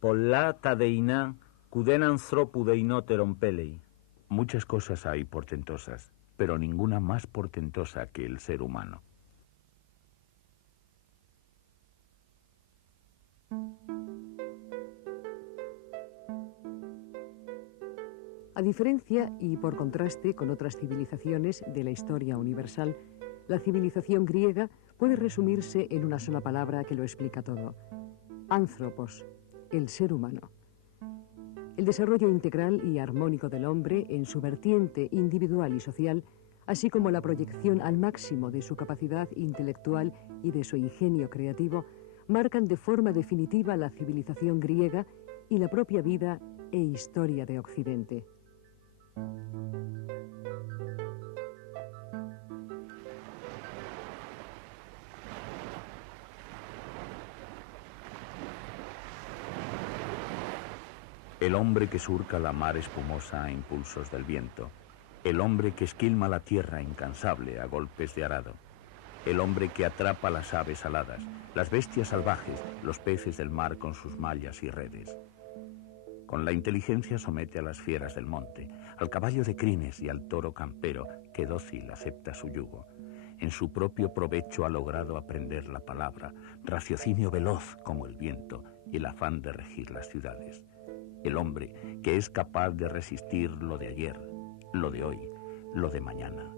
Polla tadeina, cudenanthropudeinoteron pelei. Muchas cosas hay portentosas, pero ninguna más portentosa que el ser humano. A diferencia y por contraste con otras civilizaciones de la historia universal, la civilización griega puede resumirse en una sola palabra que lo explica todo: anthropos, el ser humano. El desarrollo integral y armónico del hombre en su vertiente individual y social, así como la proyección al máximo de su capacidad intelectual y de su ingenio creativo, marcan de forma definitiva la civilización griega y la propia vida e historia de Occidente. El hombre que surca la mar espumosa a impulsos del viento. El hombre que esquilma la tierra incansable a golpes de arado. El hombre que atrapa las aves aladas, las bestias salvajes, los peces del mar con sus mallas y redes. Con la inteligencia somete a las fieras del monte, al caballo de crines y al toro campero que dócil acepta su yugo. En su propio provecho ha logrado aprender la palabra, raciocinio veloz como el viento y el afán de regir las ciudades. El hombre que es capaz de resistir lo de ayer, lo de hoy, lo de mañana.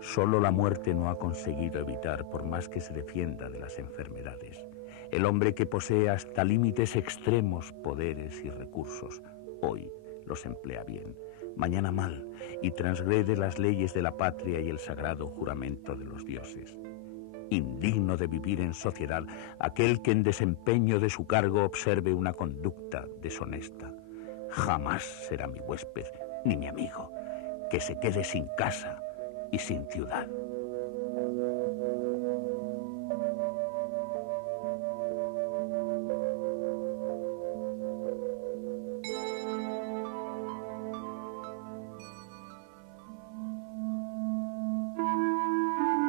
Solo la muerte no ha conseguido evitar por más que se defienda de las enfermedades. El hombre que posee hasta límites extremos poderes y recursos, hoy los emplea bien, mañana mal, y transgrede las leyes de la patria y el sagrado juramento de los dioses. Indigno de vivir en sociedad aquel que en desempeño de su cargo observe una conducta deshonesta. Jamás será mi huésped ni mi amigo, que se quede sin casa y sin ciudad.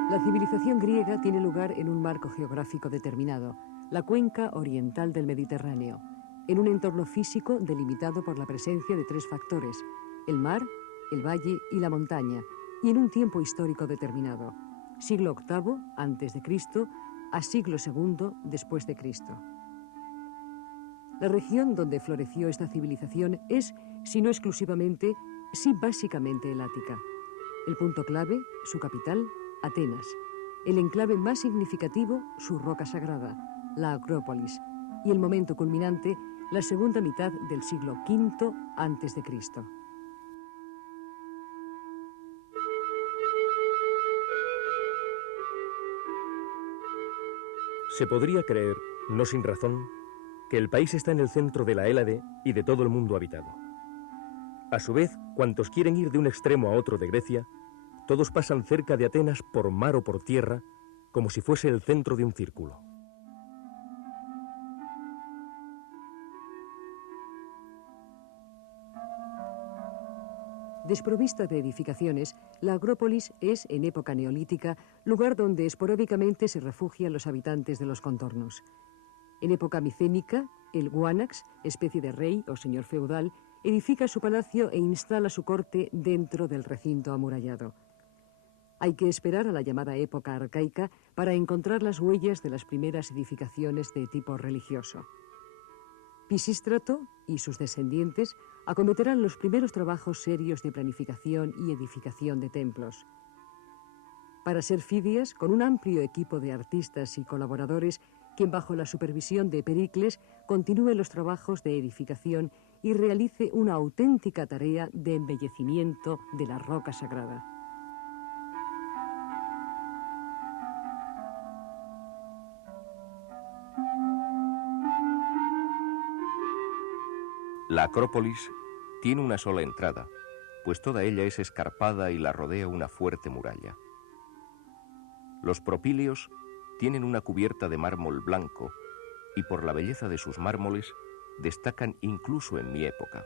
La civilización griega tiene lugar en un marco geográfico determinado, la cuenca oriental del Mediterráneo, en un entorno físico delimitado por la presencia de tres factores: el mar, el valle y la montaña, y en un tiempo histórico determinado, siglo VIII a.C. a siglo II después de Cristo. La región donde floreció esta civilización es, si no exclusivamente, sí básicamente el Ática. El punto clave, su capital, Atenas. El enclave más significativo, su roca sagrada, la Acrópolis. Y el momento culminante, la segunda mitad del siglo V a.C. Se podría creer, no sin razón, que el país está en el centro de la Hélade y de todo el mundo habitado. A su vez, cuantos quieren ir de un extremo a otro de Grecia, todos pasan cerca de Atenas por mar o por tierra, como si fuese el centro de un círculo. Desprovista de edificaciones, la Acrópolis es, en época neolítica, lugar donde esporádicamente se refugian los habitantes de los contornos. En época micénica, el guánax, especie de rey o señor feudal, edifica su palacio e instala su corte dentro del recinto amurallado. Hay que esperar a la llamada época arcaica para encontrar las huellas de las primeras edificaciones de tipo religioso. Pisístrato y sus descendientes acometerán los primeros trabajos serios de planificación y edificación de templos. Para ser Fidias, con un amplio equipo de artistas y colaboradores, quien bajo la supervisión de Pericles continúe los trabajos de edificación y realice una auténtica tarea de embellecimiento de la roca sagrada. La Acrópolis tiene una sola entrada, pues toda ella es escarpada y la rodea una fuerte muralla. Los propíleos tienen una cubierta de mármol blanco y por la belleza de sus mármoles destacan incluso en mi época.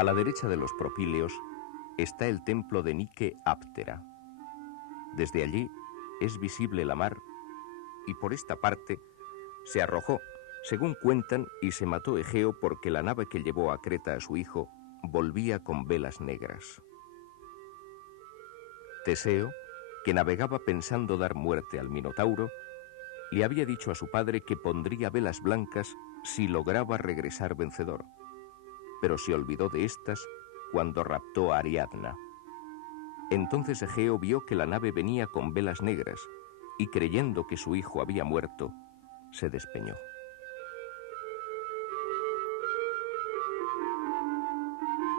A la derecha de los propíleos está el templo de Nike Áptera. Desde allí es visible la mar y por esta parte se arrojó, según cuentan, y se mató Egeo porque la nave que llevó a Creta a su hijo volvía con velas negras. Teseo, que navegaba pensando dar muerte al Minotauro, le había dicho a su padre que pondría velas blancas si lograba regresar vencedor, pero se olvidó de estas cuando raptó a Ariadna. Entonces Egeo vio que la nave venía con velas negras y, creyendo que su hijo había muerto, se despeñó.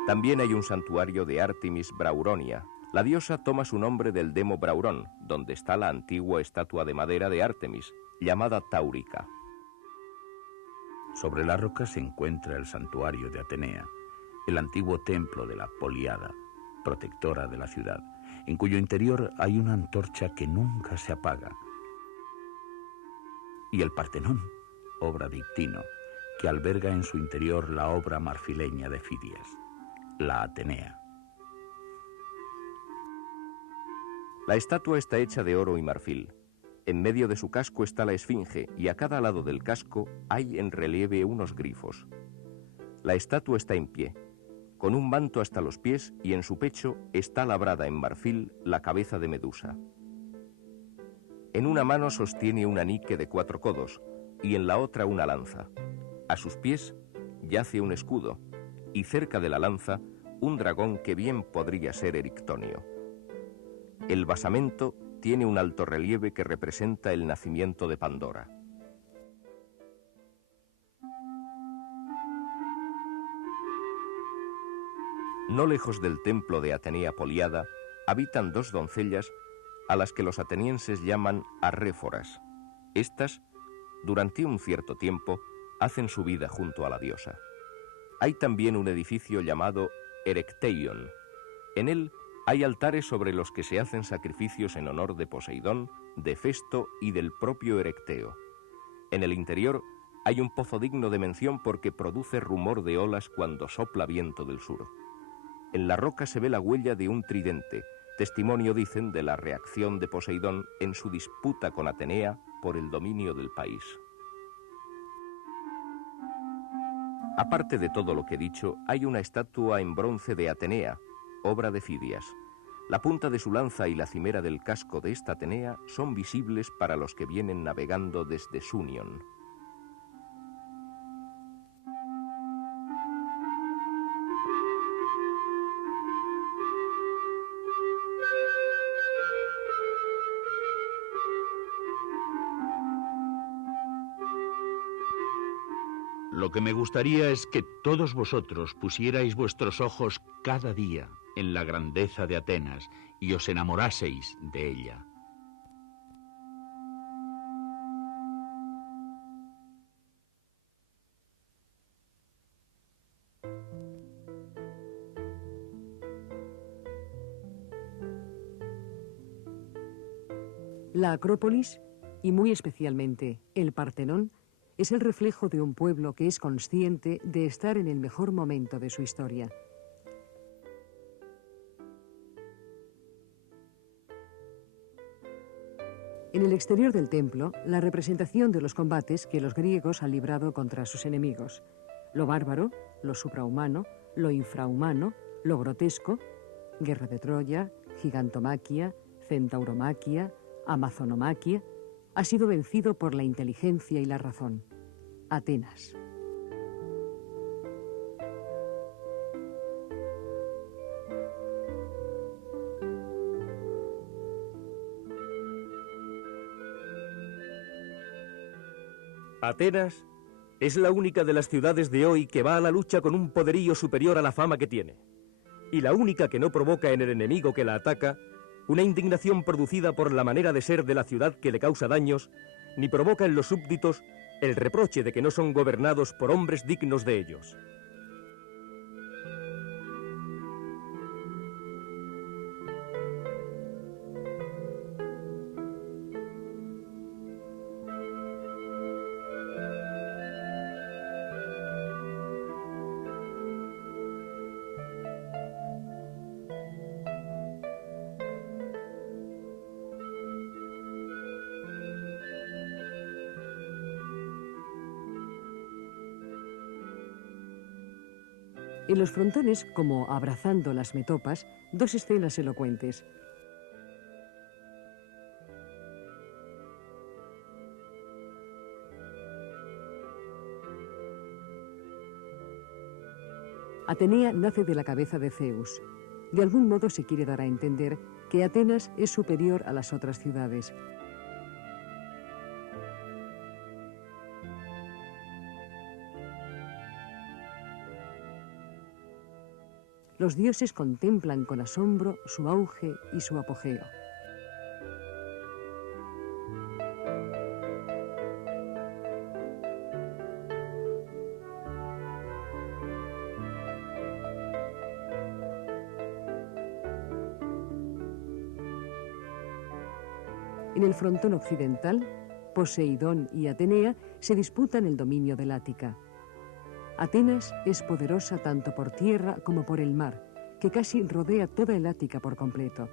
También hay un santuario de Artemis Brauronia. La diosa toma su nombre del demo Braurón, donde está la antigua estatua de madera de Artemis, llamada Táurica. Sobre la roca se encuentra el santuario de Atenea, el antiguo templo de la Poliada, protectora de la ciudad, en cuyo interior hay una antorcha que nunca se apaga. Y el Partenón, obra de Ptino, que alberga en su interior la obra marfileña de Fidias, la Atenea. La estatua está hecha de oro y marfil. En medio de su casco está la esfinge y a cada lado del casco hay en relieve unos grifos. La estatua está en pie, con un manto hasta los pies, y en su pecho está labrada en marfil la cabeza de Medusa. En una mano sostiene una Nike de 4 codos y en la otra una lanza. A sus pies yace un escudo y cerca de la lanza un dragón que bien podría ser Erictonio. El basamento tiene un alto relieve que representa el nacimiento de Pandora. No lejos del templo de Atenea Poliada habitan 2 doncellas a las que los atenienses llaman arréforas. Estas, durante un cierto tiempo, hacen su vida junto a la diosa. Hay también un edificio llamado Erecteion. En él hay altares sobre los que se hacen sacrificios en honor de Poseidón, de Festo y del propio Erecteo. En el interior hay un pozo digno de mención porque produce rumor de olas cuando sopla viento del sur. En la roca se ve la huella de un tridente, testimonio, dicen, de la reacción de Poseidón en su disputa con Atenea por el dominio del país. Aparte de todo lo que he dicho, hay una estatua en bronce de Atenea, obra de Fidias. La punta de su lanza y la cimera del casco de esta Atenea son visibles para los que vienen navegando desde Sunion. Lo que me gustaría es que todos vosotros pusierais vuestros ojos cada día en la grandeza de Atenas y os enamoraseis de ella. La Acrópolis, y muy especialmente el Partenón, es el reflejo de un pueblo que es consciente de estar en el mejor momento de su historia. En el exterior del templo, la representación de los combates que los griegos han librado contra sus enemigos. Lo bárbaro, lo suprahumano, lo infrahumano, lo grotesco, guerra de Troya, gigantomaquia, centauromaquia, amazonomaquia, ha sido vencido por la inteligencia y la razón. Atenas. Atenas es la única de las ciudades de hoy que va a la lucha con un poderío superior a la fama que tiene, y la única que no provoca en el enemigo que la ataca una indignación producida por la manera de ser de la ciudad que le causa daños, ni provoca en los súbditos el reproche de que no son gobernados por hombres dignos de ellos. En los frontones, como abrazando las metopas, dos escenas elocuentes. Atenea nace de la cabeza de Zeus. De algún modo se quiere dar a entender que Atenas es superior a las otras ciudades. Los dioses contemplan con asombro su auge y su apogeo. En el frontón occidental, Poseidón y Atenea se disputan el dominio del Ática. Atenas es poderosa tanto por tierra como por el mar, que casi rodea toda el Ática por completo.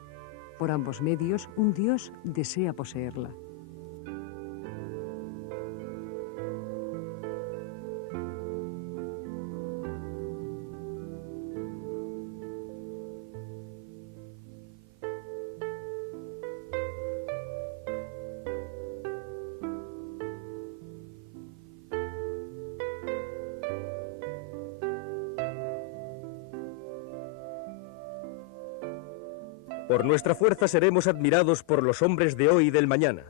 Por ambos medios, un dios desea poseerla. Por nuestra fuerza seremos admirados por los hombres de hoy y del mañana,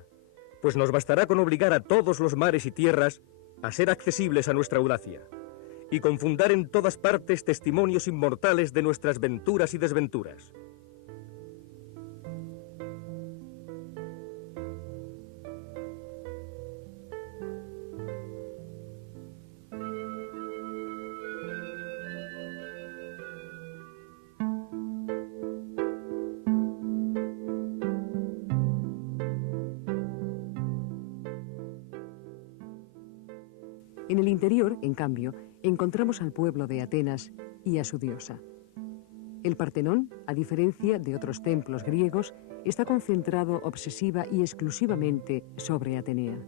pues nos bastará con obligar a todos los mares y tierras a ser accesibles a nuestra audacia, y con fundar en todas partes testimonios inmortales de nuestras venturas y desventuras. En el interior, en cambio, encontramos al pueblo de Atenas y a su diosa. El Partenón, a diferencia de otros templos griegos, está concentrado obsesiva y exclusivamente sobre Atenea.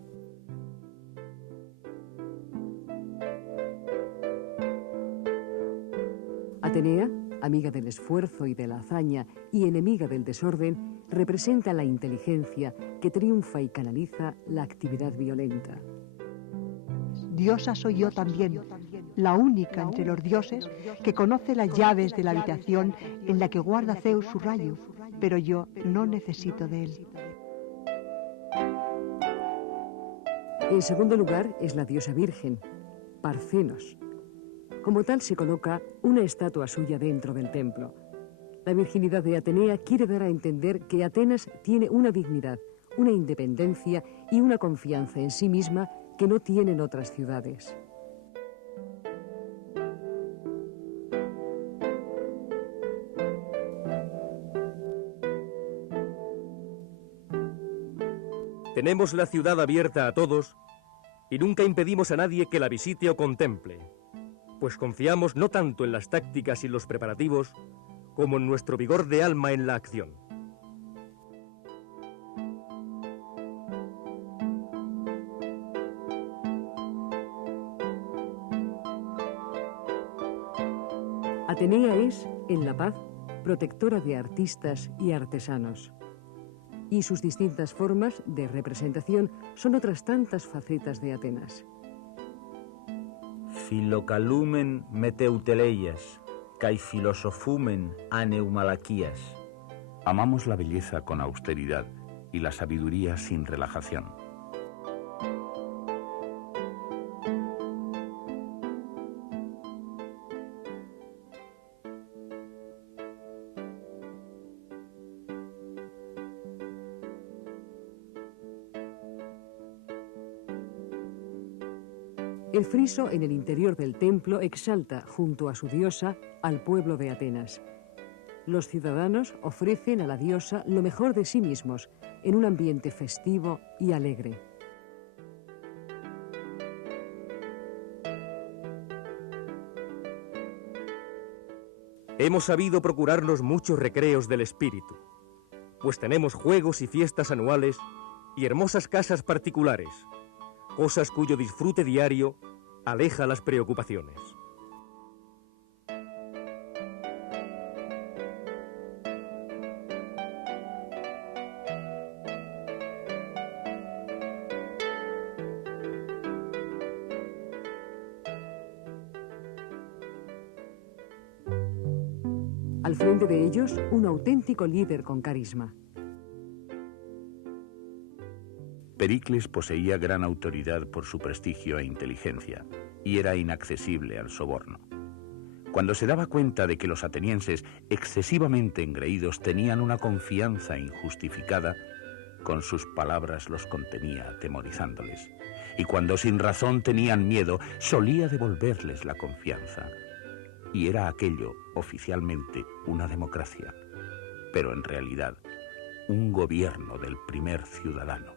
Atenea, amiga del esfuerzo y de la hazaña y enemiga del desorden, representa la inteligencia que triunfa y canaliza la actividad violenta. Diosa soy yo también, la única entre los dioses que conoce las llaves de la habitación en la que guarda Zeus su rayo, pero yo no necesito de él. En segundo lugar es la diosa virgen, Parcenos. Como tal se coloca una estatua suya dentro del templo. La virginidad de Atenea quiere dar a entender que Atenas tiene una dignidad, una independencia y una confianza en sí misma que no tienen otras ciudades. Tenemos la ciudad abierta a todos y nunca impedimos a nadie que la visite o contemple, pues confiamos no tanto en las tácticas y los preparativos como en nuestro vigor de alma en la acción. Atenea es, en la paz, protectora de artistas y artesanos. Y sus distintas formas de representación son otras tantas facetas de Atenas. Filocalumen meteuteleias, kai filosofumen aneumalaquías. Amamos la belleza con austeridad y la sabiduría sin relajación. El friso en el interior del templo exalta, junto a su diosa, al pueblo de Atenas. Los ciudadanos ofrecen a la diosa lo mejor de sí mismos, en un ambiente festivo y alegre. Hemos sabido procurarnos muchos recreos del espíritu, pues tenemos juegos y fiestas anuales y hermosas casas particulares, cosas cuyo disfrute diario aleja las preocupaciones. Al frente de ellos, un auténtico líder con carisma. Pericles poseía gran autoridad por su prestigio e inteligencia, y era inaccesible al soborno. Cuando se daba cuenta de que los atenienses, excesivamente engreídos, tenían una confianza injustificada, con sus palabras los contenía atemorizándoles. Y cuando sin razón tenían miedo, solía devolverles la confianza. Y era aquello, oficialmente, una democracia, pero en realidad, un gobierno del primer ciudadano.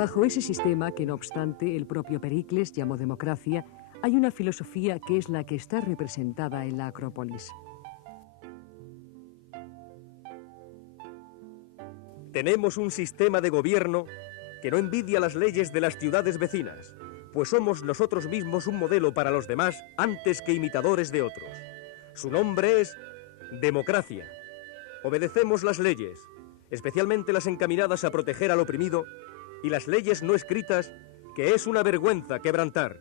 Bajo ese sistema, que no obstante el propio Pericles llamó democracia, hay una filosofía que es la que está representada en la Acrópolis. Tenemos un sistema de gobierno que no envidia las leyes de las ciudades vecinas, pues somos nosotros mismos un modelo para los demás antes que imitadores de otros. Su nombre es democracia. Obedecemos las leyes, especialmente las encaminadas a proteger al oprimido, y las leyes no escritas, que es una vergüenza quebrantar.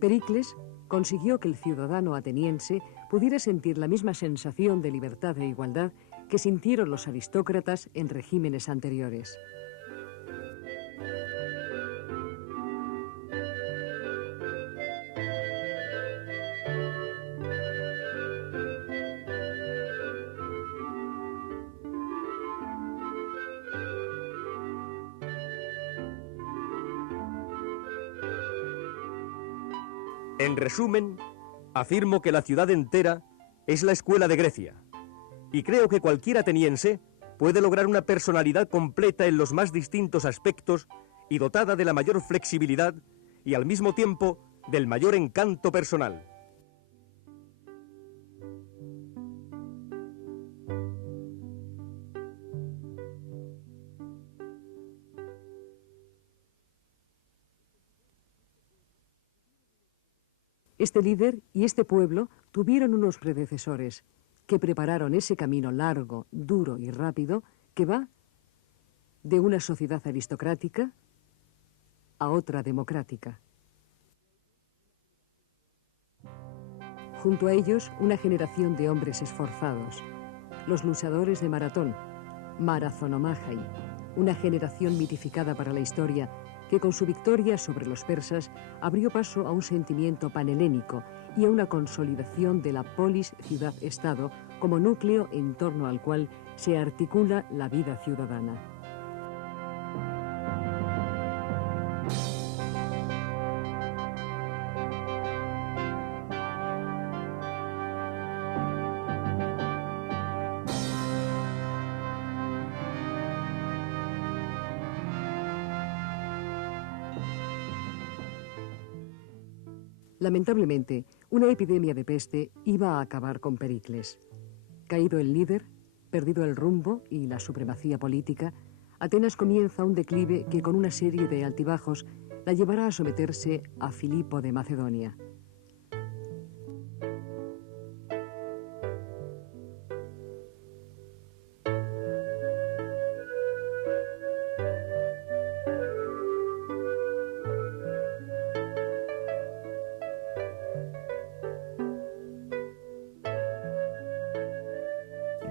Pericles consiguió que el ciudadano ateniense pudiera sentir la misma sensación de libertad e igualdad que sintieron los aristócratas en regímenes anteriores. En resumen, afirmo que la ciudad entera es la escuela de Grecia, y creo que cualquier ateniense puede lograr una personalidad completa en los más distintos aspectos y dotada de la mayor flexibilidad y al mismo tiempo del mayor encanto personal. Este líder y este pueblo tuvieron unos predecesores que prepararon ese camino largo, duro y rápido que va de una sociedad aristocrática a otra democrática. Junto a ellos, una generación de hombres esforzados, los luchadores de maratón, Marathonomachai, una generación mitificada para la historia que con su victoria sobre los persas abrió paso a un sentimiento panhelénico y a una consolidación de la polis ciudad-estado como núcleo en torno al cual se articula la vida ciudadana. Lamentablemente, una epidemia de peste iba a acabar con Pericles. Caído el líder, perdido el rumbo y la supremacía política, Atenas comienza un declive que con una serie de altibajos la llevará a someterse a Filipo de Macedonia.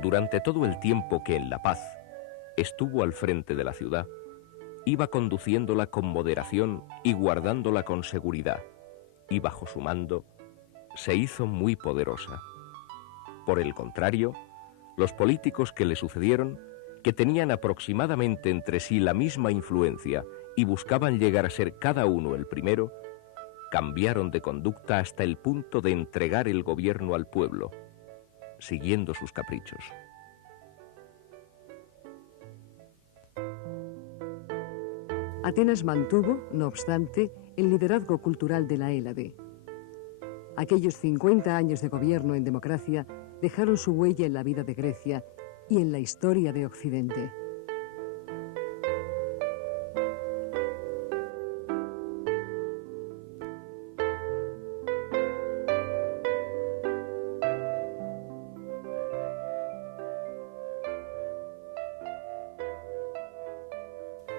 Durante todo el tiempo que en la paz estuvo al frente de la ciudad, iba conduciéndola con moderación y guardándola con seguridad, y bajo su mando se hizo muy poderosa. Por el contrario, los políticos que le sucedieron, que tenían aproximadamente entre sí la misma influencia y buscaban llegar a ser cada uno el primero, cambiaron de conducta hasta el punto de entregar el gobierno al pueblo, siguiendo sus caprichos. Atenas mantuvo, no obstante, el liderazgo cultural de la Hélade. Aquellos 50 años de gobierno en democracia dejaron su huella en la vida de Grecia y en la historia de Occidente.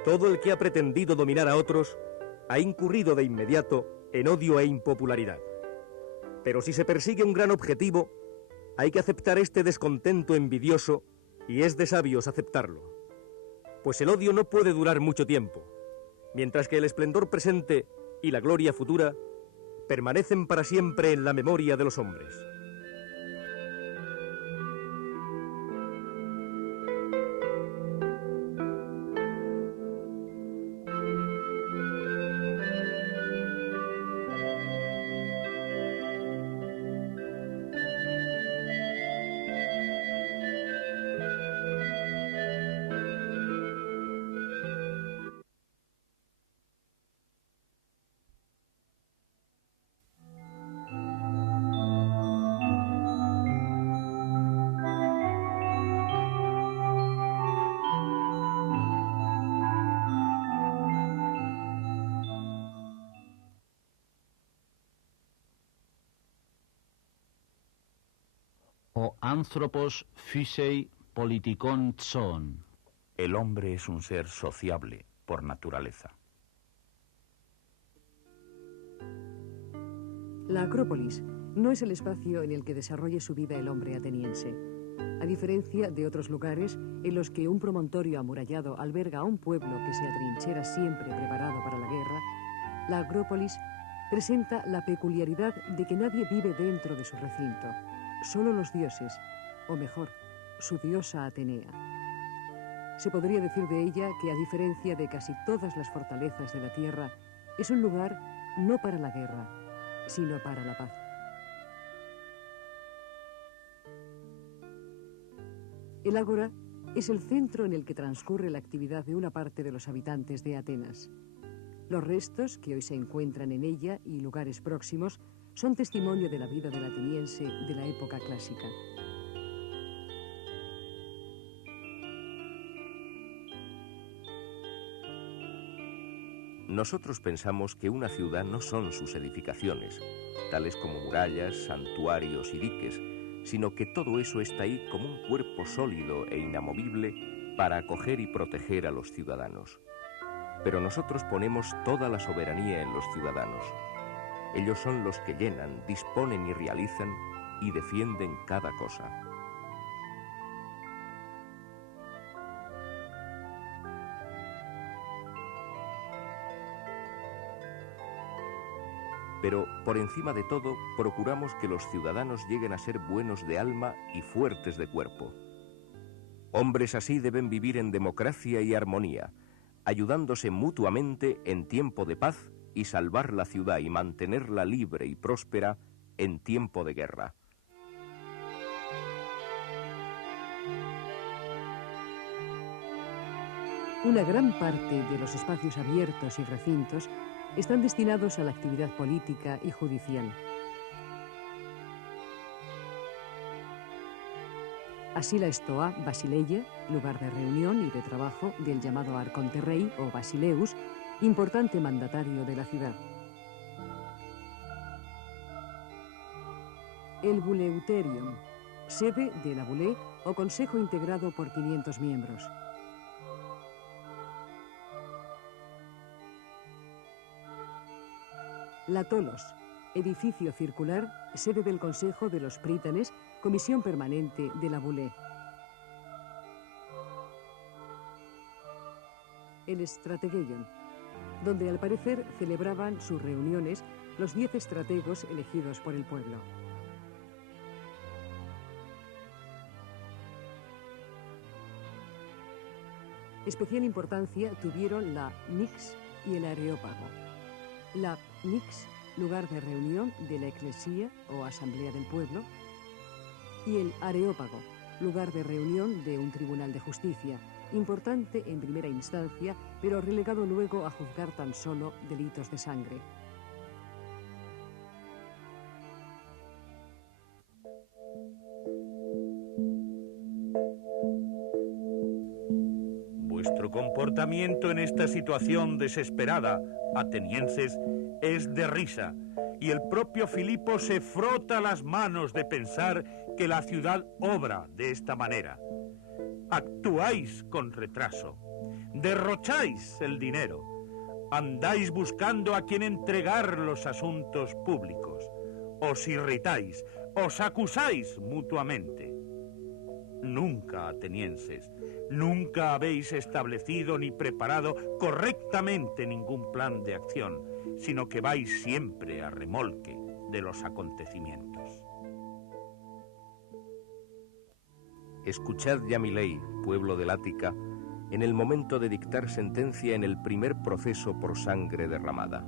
Todo el que ha pretendido dominar a otros ha incurrido de inmediato en odio e impopularidad. Pero si se persigue un gran objetivo, hay que aceptar este descontento envidioso y es de sabios aceptarlo. Pues el odio no puede durar mucho tiempo, mientras que el esplendor presente y la gloria futura permanecen para siempre en la memoria de los hombres. O anthropos physei politikon zoon. El hombre es un ser sociable por naturaleza. La Acrópolis no es el espacio en el que desarrolle su vida el hombre ateniense. A diferencia de otros lugares en los que un promontorio amurallado alberga a un pueblo que se atrinchera siempre preparado para la guerra, la Acrópolis presenta la peculiaridad de que nadie vive dentro de su recinto, solo los dioses, o mejor, su diosa Atenea. Se podría decir de ella que, a diferencia de casi todas las fortalezas de la tierra, es un lugar no para la guerra, sino para la paz. El ágora es el centro en el que transcurre la actividad de una parte de los habitantes de Atenas. Los restos que hoy se encuentran en ella y lugares próximos son testimonio de la vida del ateniense de la época clásica. Nosotros pensamos que una ciudad no son sus edificaciones, tales como murallas, santuarios y diques, sino que todo eso está ahí como un cuerpo sólido e inamovible para acoger y proteger a los ciudadanos. Pero nosotros ponemos toda la soberanía en los ciudadanos. Ellos son los que llenan, disponen y realizan y defienden cada cosa. Pero, por encima de todo, procuramos que los ciudadanos lleguen a ser buenos de alma y fuertes de cuerpo. Hombres así deben vivir en democracia y armonía, ayudándose mutuamente en tiempo de paz y salvar la ciudad y mantenerla libre y próspera en tiempo de guerra. Una gran parte de los espacios abiertos y recintos están destinados a la actividad política y judicial. Así la Stoa Basileia, lugar de reunión y de trabajo del llamado Arconte Rei o Basileus, importante mandatario de la ciudad. El Buleuterion, sede de la Bulé o consejo integrado por 500 miembros. La Tolos, edificio circular, sede del Consejo de los Prítanes, comisión permanente de la Bulé. El Strategeion, donde al parecer celebraban sus reuniones los 10 estrategos elegidos por el pueblo. Especial importancia tuvieron la Nix y el Areópago. La Nix, lugar de reunión de la Eclesía o Asamblea del Pueblo, y el Areópago, lugar de reunión de un tribunal de justicia, importante en primera instancia, pero relegado luego a juzgar tan solo delitos de sangre. Vuestro comportamiento en esta situación desesperada, atenienses, es de risa, y el propio Filipo se frota las manos de pensar que la ciudad obra de esta manera. Actuáis con retraso. derrocháis el dinero, andáis buscando a quien entregar los asuntos públicos, os irritáis, os acusáis mutuamente. Nunca, atenienses, nunca habéis establecido ni preparado correctamente ningún plan de acción, sino que vais siempre a remolque de los acontecimientos. Escuchad ya mi ley, pueblo del Ática, en el momento de dictar sentencia en el primer proceso por sangre derramada.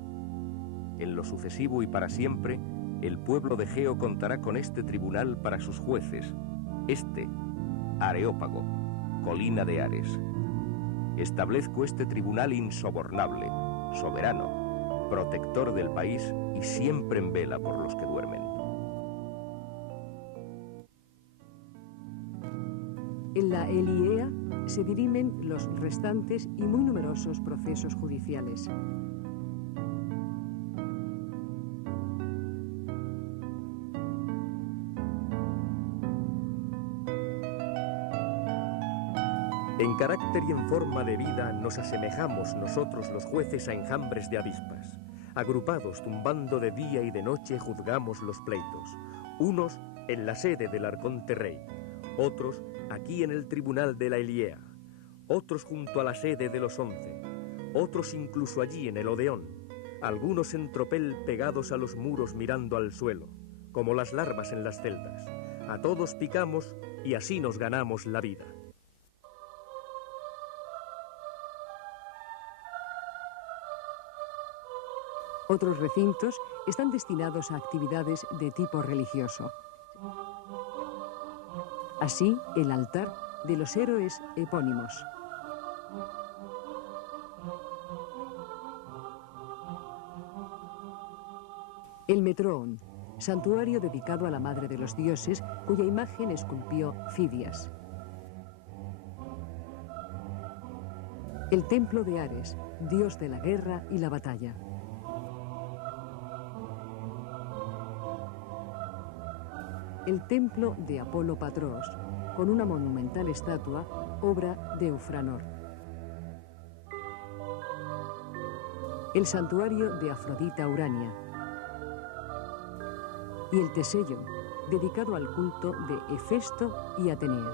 En lo sucesivo y para siempre, el pueblo de Egeo contará con este tribunal para sus jueces, Areópago, colina de Ares. Establezco este tribunal insobornable, soberano, protector del país y siempre en vela por los que duermen. En la Eliea se dirimen los restantes y muy numerosos procesos judiciales. En carácter y en forma de vida nos asemejamos nosotros los jueces a enjambres de avispas. Agrupados, tumbando de día y de noche, juzgamos los pleitos. Unos en la sede del arconte rey, otros aquí en el tribunal de la Eliea, otros junto a la sede de los 11, otros incluso allí en el Odeón, algunos en tropel pegados a los muros mirando al suelo, como las larvas en las celdas. A todos picamos y así nos ganamos la vida. Otros recintos están destinados a actividades de tipo religioso. Así, el altar de los héroes epónimos. El Metroon, santuario dedicado a la madre de los dioses, cuya imagen esculpió Fidias. El templo de Ares, dios de la guerra y la batalla. El templo de Apolo Patros, con una monumental estatua, obra de Eufranor. El santuario de Afrodita Urania. Y el Tesellon, dedicado al culto de Hefesto y Atenea.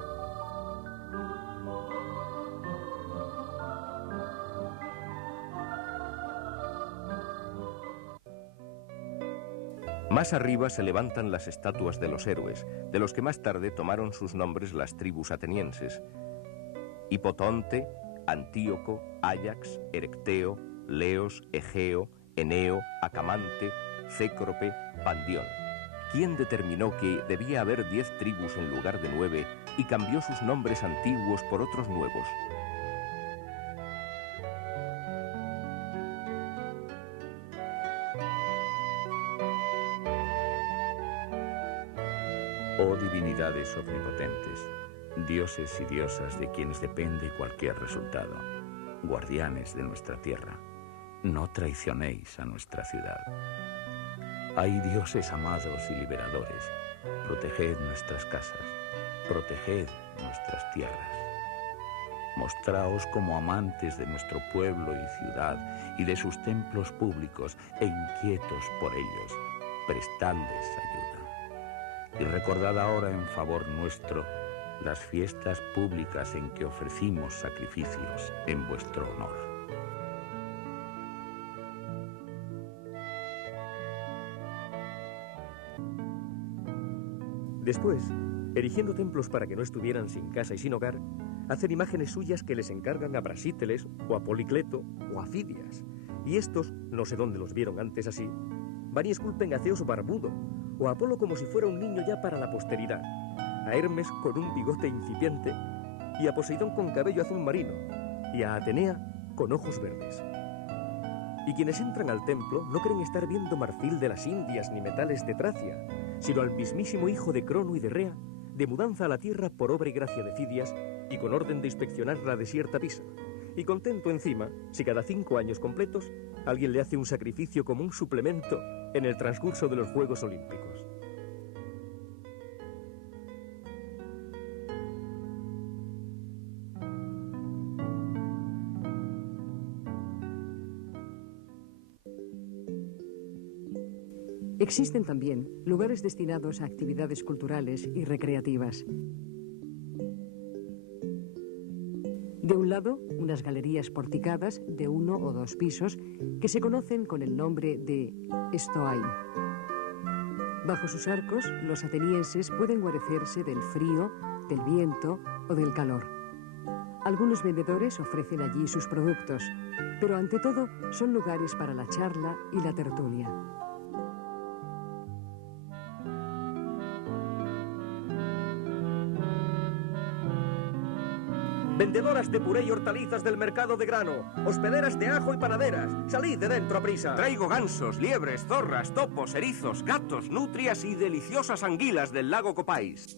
Más arriba se levantan las estatuas de los héroes, de los que más tarde tomaron sus nombres las tribus atenienses: Hipotonte, Antíoco, Áyax, Erecteo, Leos, Egeo, Eneo, Acamante, Cécrope, Pandión. ¿Quién determinó que debía haber 10 tribus en lugar de 9 y cambió sus nombres antiguos por otros nuevos? Oh divinidades omnipotentes, dioses y diosas de quienes depende cualquier resultado, guardianes de nuestra tierra, no traicionéis a nuestra ciudad. Hay dioses amados y liberadores, proteged nuestras casas, proteged nuestras tierras. Mostraos como amantes de nuestro pueblo y ciudad y de sus templos públicos e inquietos por ellos, prestadles ayuda. Y recordad ahora en favor nuestro las fiestas públicas en que ofrecimos sacrificios en vuestro honor. Después, erigiendo templos para que no estuvieran sin casa y sin hogar, hacen imágenes suyas que les encargan a Brasíteles o a Policleto o a Fidias. Y estos, no sé dónde los vieron antes así, van y esculpen a Zeus barbudo, o a Apolo como si fuera un niño ya para la posteridad, a Hermes con un bigote incipiente, y a Poseidón con cabello azul marino, y a Atenea con ojos verdes. Y quienes entran al templo no creen estar viendo marfil de las Indias ni metales de Tracia, sino al mismísimo hijo de Crono y de Rea, de mudanza a la tierra por obra y gracia de Fidias, y con orden de inspeccionar la desierta Pisa, y contento encima si cada 5 años completos alguien le hace un sacrificio como un suplemento en el transcurso de los Juegos Olímpicos. Existen también lugares destinados a actividades culturales y recreativas. De un lado, unas galerías porticadas de 1 o 2 pisos que se conocen con el nombre de Stoain. Bajo sus arcos, los atenienses pueden guarecerse del frío, del viento o del calor. Algunos vendedores ofrecen allí sus productos, pero ante todo son lugares para la charla y la tertulia. Vendedoras de puré y hortalizas del mercado de grano, hospederas de ajo y panaderas, salid de dentro a prisa. Traigo gansos, liebres, zorras, topos, erizos, gatos, nutrias y deliciosas anguilas del lago Copais.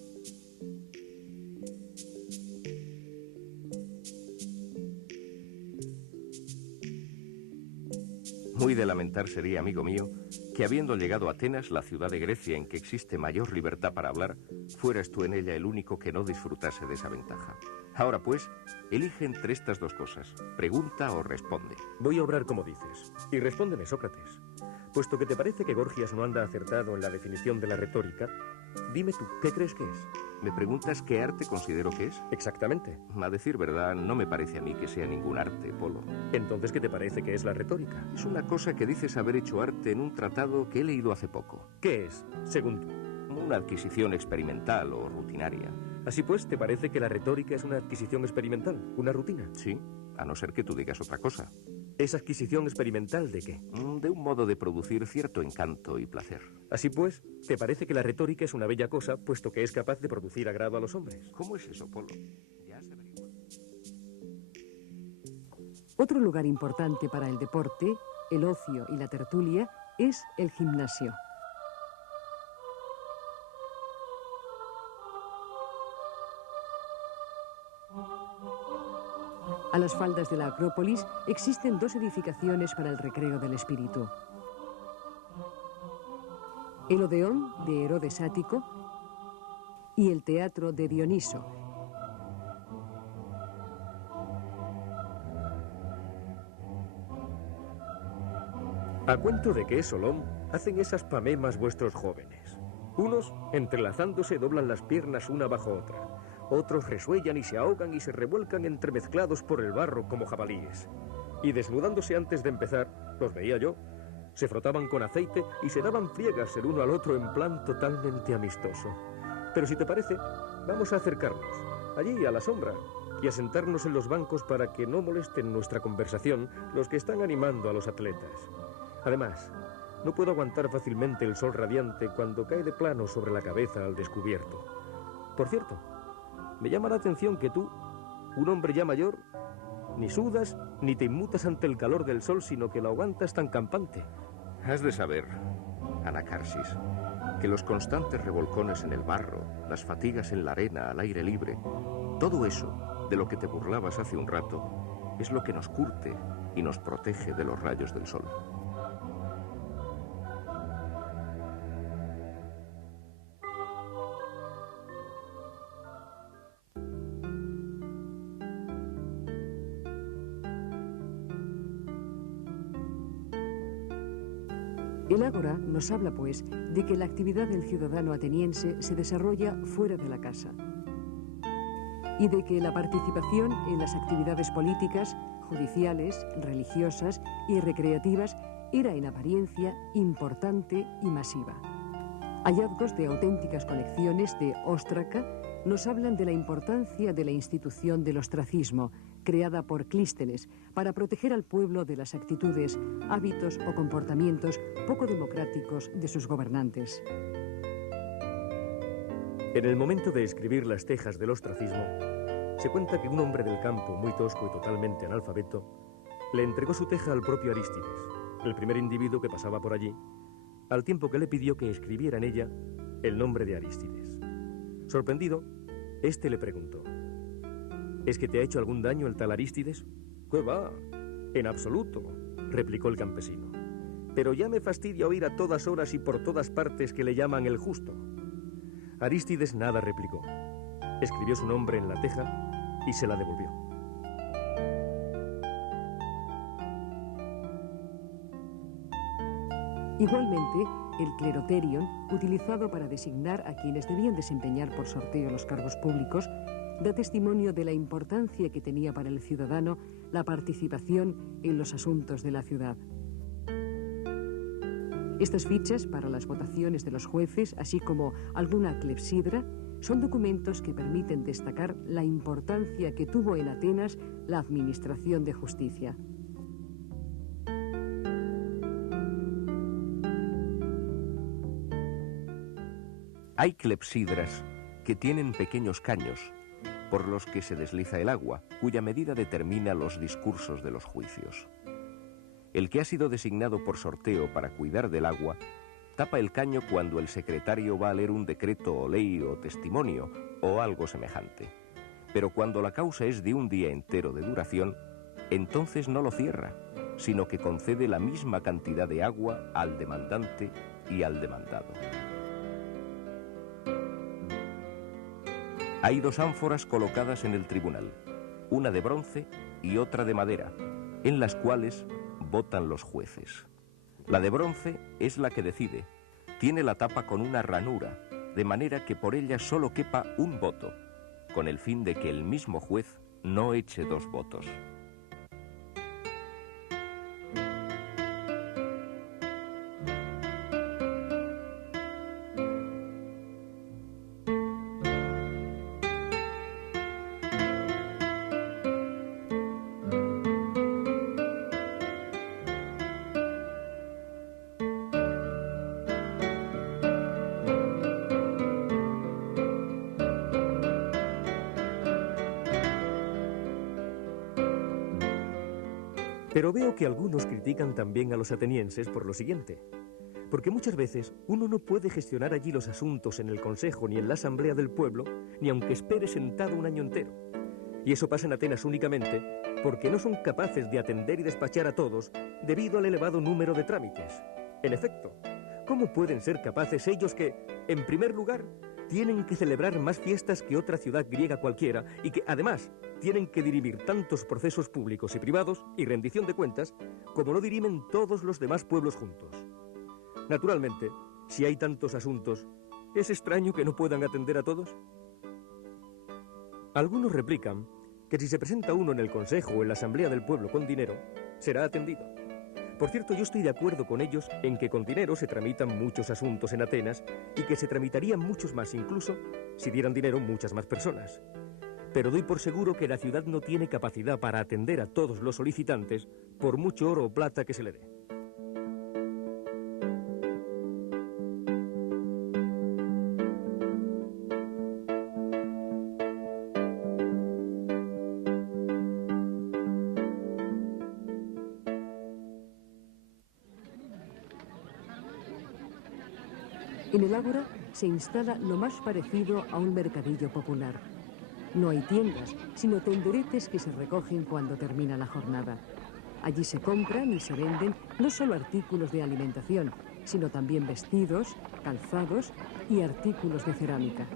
Muy de lamentar sería, amigo mío, que habiendo llegado a Atenas, la ciudad de Grecia en que existe mayor libertad para hablar, fueras tú en ella el único que no disfrutase de esa ventaja. Ahora pues, elige entre estas 2 cosas, pregunta o responde. Voy a obrar como dices. Y respóndeme, Sócrates. Puesto que te parece que Gorgias no anda acertado en la definición de la retórica, dime tú, ¿qué crees que es? ¿Me preguntas qué arte considero que es? Exactamente. A decir verdad, no me parece a mí que sea ningún arte, Polo. Entonces, ¿qué te parece que es la retórica? Es una cosa que dices haber hecho arte en un tratado que he leído hace poco. ¿Qué es, según tú? Una adquisición experimental o rutinaria. Así pues, ¿te parece que la retórica es una adquisición experimental, una rutina? Sí, a no ser que tú digas otra cosa. ¿Es adquisición experimental de qué? De un modo de producir cierto encanto y placer. Así pues, ¿te parece que la retórica es una bella cosa, puesto que es capaz de producir agrado a los hombres? ¿Cómo es eso, Polo? Ya se averigua. Otro lugar importante para el deporte, el ocio y la tertulia es el gimnasio. A las faldas de la Acrópolis existen 2 edificaciones para el recreo del espíritu. El Odeón de Herodes Ático y el Teatro de Dioniso. ¿A cuento de qué, Solón, hacen esas pamemas vuestros jóvenes? Unos, entrelazándose, doblan las piernas una bajo otra. Otros resuellan y se ahogan y se revuelcan entremezclados por el barro como jabalíes. Y desnudándose antes de empezar, los veía yo, se frotaban con aceite y se daban friegas el uno al otro en plan totalmente amistoso. Pero si te parece, vamos a acercarnos, allí a la sombra, y a sentarnos en los bancos para que no molesten nuestra conversación los que están animando a los atletas. Además, no puedo aguantar fácilmente el sol radiante cuando cae de plano sobre la cabeza al descubierto. Por cierto, me llama la atención que tú, un hombre ya mayor, ni sudas ni te inmutas ante el calor del sol, sino que lo aguantas tan campante. Has de saber, Anacarsis, que los constantes revolcones en el barro, las fatigas en la arena al aire libre, todo eso de lo que te burlabas hace un rato, es lo que nos curte y nos protege de los rayos del sol. El Ágora nos habla, pues, de que la actividad del ciudadano ateniense se desarrolla fuera de la casa y de que la participación en las actividades políticas, judiciales, religiosas y recreativas era en apariencia importante y masiva. Hallazgos de auténticas colecciones de Óstraca nos hablan de la importancia de la institución del ostracismo, creada por Clístenes, para proteger al pueblo de las actitudes, hábitos o comportamientos poco democráticos de sus gobernantes. En el momento de escribir las tejas del ostracismo, se cuenta que un hombre del campo, muy tosco y totalmente analfabeto, le entregó su teja al propio Arístides, el primer individuo que pasaba por allí, al tiempo que le pidió que escribiera en ella el nombre de Arístides. Sorprendido, este le preguntó: ¿es que te ha hecho algún daño el tal Arístides? ¿Qué va? En absoluto, replicó el campesino. Pero ya me fastidia oír a todas horas y por todas partes que le llaman el justo. Arístides nada replicó. Escribió su nombre en la teja y se la devolvió. Igualmente, el cleroterion, utilizado para designar a quienes debían desempeñar por sorteo los cargos públicos, da testimonio de la importancia que tenía para el ciudadano la participación en los asuntos de la ciudad. Estas fichas para las votaciones de los jueces, así como alguna clepsidra, son documentos que permiten destacar la importancia que tuvo en Atenas la administración de justicia. Hay clepsidras que tienen pequeños caños por los que se desliza el agua, cuya medida determina los discursos de los juicios. El que ha sido designado por sorteo para cuidar del agua tapa el caño cuando el secretario va a leer un decreto o ley o testimonio o algo semejante. Pero cuando la causa es de un día entero de duración, entonces no lo cierra, sino que concede la misma cantidad de agua al demandante y al demandado. Hay dos ánforas colocadas en el tribunal, una de bronce y otra de madera, en las cuales votan los jueces. La de bronce es la que decide. Tiene la tapa con una ranura, de manera que por ella solo quepa un voto, con el fin de que el mismo juez no eche dos votos. Pero veo que algunos critican también a los atenienses por lo siguiente, porque muchas veces uno no puede gestionar allí los asuntos en el consejo ni en la asamblea del pueblo, ni aunque espere sentado un año entero. Y eso pasa en Atenas únicamente porque no son capaces de atender y despachar a todos debido al elevado número de trámites. En efecto, ¿cómo pueden ser capaces ellos que, en primer lugar, tienen que celebrar más fiestas que otra ciudad griega cualquiera y que, además, tienen que dirimir tantos procesos públicos y privados y rendición de cuentas como no dirimen todos los demás pueblos juntos? Naturalmente, si hay tantos asuntos, ¿es extraño que no puedan atender a todos? Algunos replican que si se presenta uno en el consejo o en la asamblea del pueblo con dinero, será atendido. Por cierto, yo estoy de acuerdo con ellos en que con dinero se tramitan muchos asuntos en Atenas y que se tramitarían muchos más, incluso si dieran dinero muchas más personas. Pero doy por seguro que la ciudad no tiene capacidad para atender a todos los solicitantes por mucho oro o plata que se le dé. En el ágora se instala lo más parecido a un mercadillo popular. No hay tiendas, sino tenderetes que se recogen cuando termina la jornada. Allí se compran y se venden no solo artículos de alimentación, sino también vestidos, calzados y artículos de cerámica.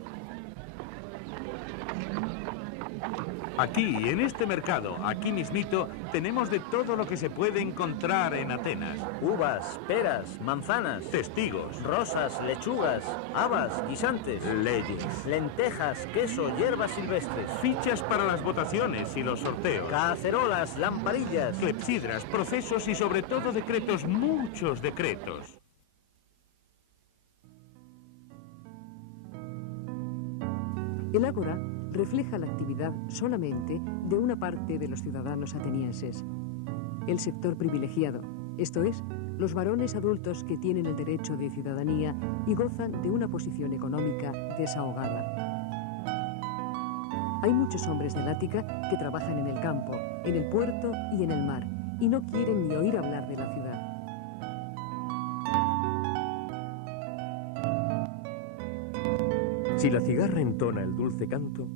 Aquí, en este mercado, aquí mismito, tenemos de todo lo que se puede encontrar en Atenas. Uvas, peras, manzanas, Testigos, rosas, lechugas, habas, guisantes, leyes, lentejas, queso, hierbas silvestres, fichas para las votaciones y los sorteos, cacerolas, lamparillas, clepsidras, procesos y sobre todo decretos, muchos decretos. El ágora refleja la actividad solamente de una parte de los ciudadanos atenienses, el sector privilegiado, esto es, los varones adultos que tienen el derecho de ciudadanía y gozan de una posición económica desahogada. Hay muchos hombres del Ática que trabajan en el campo, en el puerto y en el mar, y no quieren ni oír hablar de la ciudad. Si la cigarra entona el dulce canto,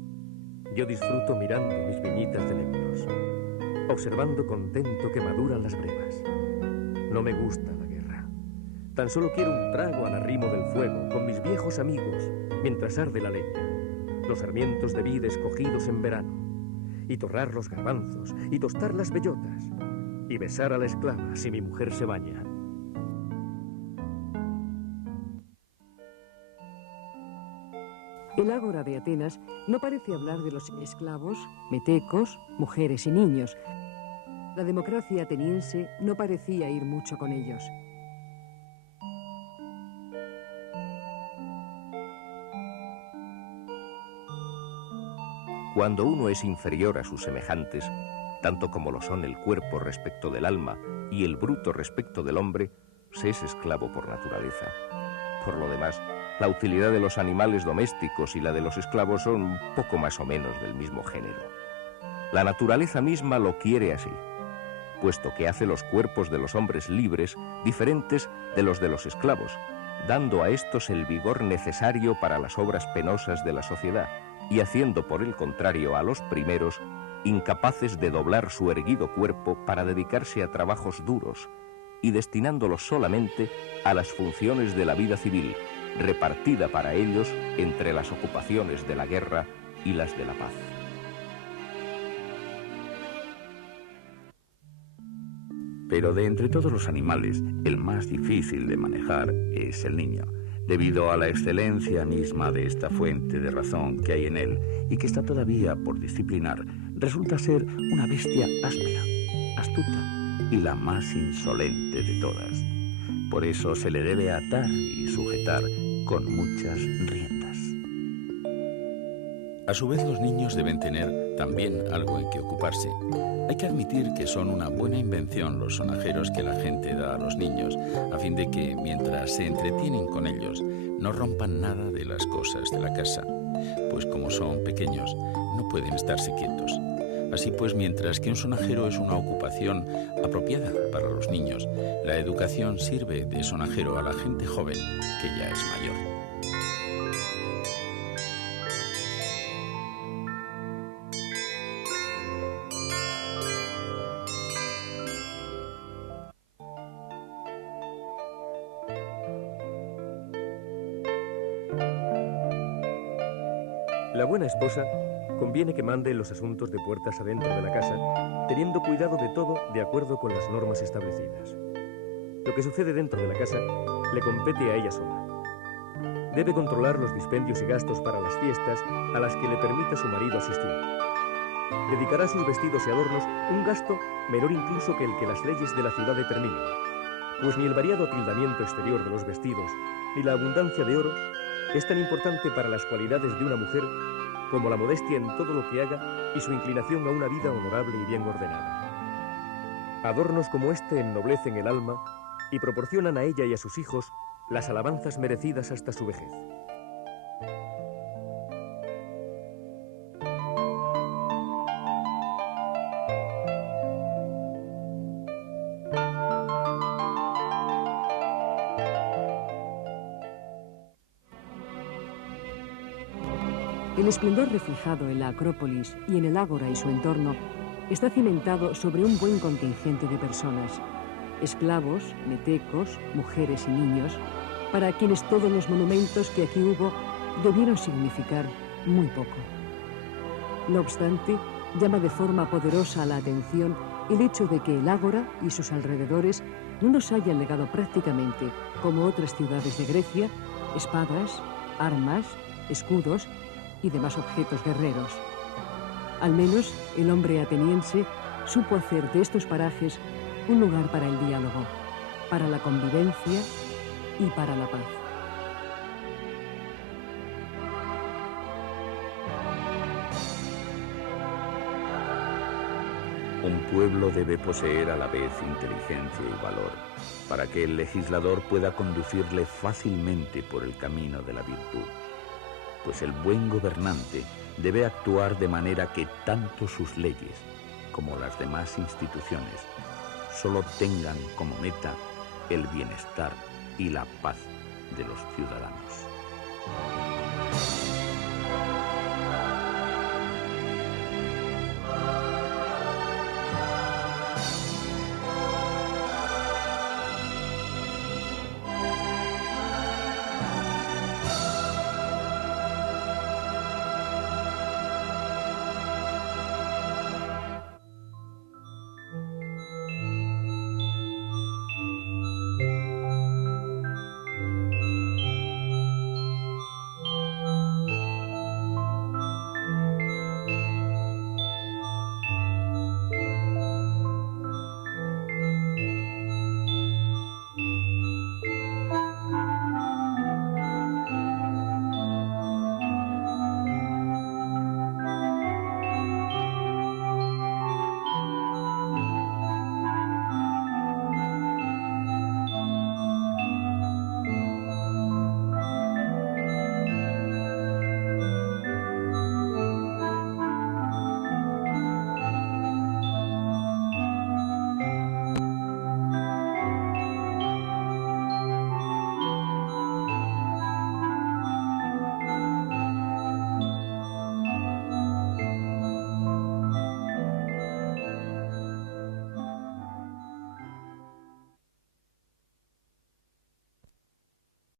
yo disfruto mirando mis viñitas de lémuros, observando contento que maduran las brevas. No me gusta la guerra. Tan solo quiero un trago al arrimo del fuego con mis viejos amigos mientras arde la leña, los sarmientos de vid escogidos en verano, y torrar los garbanzos y tostar las bellotas, y besar a la esclava si mi mujer se baña. El Ágora de Atenas no parece hablar de los esclavos, metecos, mujeres y niños. La democracia ateniense no parecía ir mucho con ellos. Cuando uno es inferior a sus semejantes, tanto como lo son el cuerpo respecto del alma y el bruto respecto del hombre, se es esclavo por naturaleza. Por lo demás, la utilidad de los animales domésticos y la de los esclavos son un poco más o menos del mismo género. La naturaleza misma lo quiere así, puesto que hace los cuerpos de los hombres libres diferentes de los esclavos, dando a estos el vigor necesario para las obras penosas de la sociedad, y haciendo por el contrario a los primeros incapaces de doblar su erguido cuerpo para dedicarse a trabajos duros y destinándolos solamente a las funciones de la vida civil, repartida para ellos entre las ocupaciones de la guerra y las de la paz. Pero de entre todos los animales, el más difícil de manejar es el niño, debido a la excelencia misma de esta fuente de razón que hay en él y que está todavía por disciplinar. Resulta ser una bestia áspera, astuta y la más insolente de todas. Por eso se le debe atar y sujetar con muchas riendas. A su vez, los niños deben tener también algo en que ocuparse. Hay que admitir que son una buena invención los sonajeros que la gente da a los niños, a fin de que, mientras se entretienen con ellos, no rompan nada de las cosas de la casa, pues como son pequeños, no pueden estarse quietos. Así pues, mientras que un sonajero es una ocupación apropiada para los niños, la educación sirve de sonajero a la gente joven, que ya es mayor. La buena esposa conviene que mande los asuntos de puertas adentro de la casa, teniendo cuidado de todo de acuerdo con las normas establecidas. Lo que sucede dentro de la casa le compete a ella sola. Debe controlar los dispendios y gastos para las fiestas a las que le permita su marido asistir. Dedicará a sus vestidos y adornos un gasto menor incluso que el que las leyes de la ciudad determinan, pues ni el variado atildamiento exterior de los vestidos ni la abundancia de oro es tan importante para las cualidades de una mujer como la modestia en todo lo que haga y su inclinación a una vida honorable y bien ordenada. Adornos como este ennoblecen el alma y proporcionan a ella y a sus hijos las alabanzas merecidas hasta su vejez. El esplendor reflejado en la Acrópolis y en el Ágora y su entorno está cimentado sobre un buen contingente de personas, esclavos, metecos, mujeres y niños, para quienes todos los monumentos que aquí hubo debieron significar muy poco. No obstante, llama de forma poderosa la atención el hecho de que el Ágora y sus alrededores no nos hayan legado prácticamente, como otras ciudades de Grecia, espadas, armas, escudos y demás objetos guerreros. Al menos el hombre ateniense supo hacer de estos parajes un lugar para el diálogo, para la convivencia y para la paz. Un pueblo debe poseer a la vez inteligencia y valor, para que el legislador pueda conducirle fácilmente por el camino de la virtud. Pues el buen gobernante debe actuar de manera que tanto sus leyes como las demás instituciones solo tengan como meta el bienestar y la paz de los ciudadanos.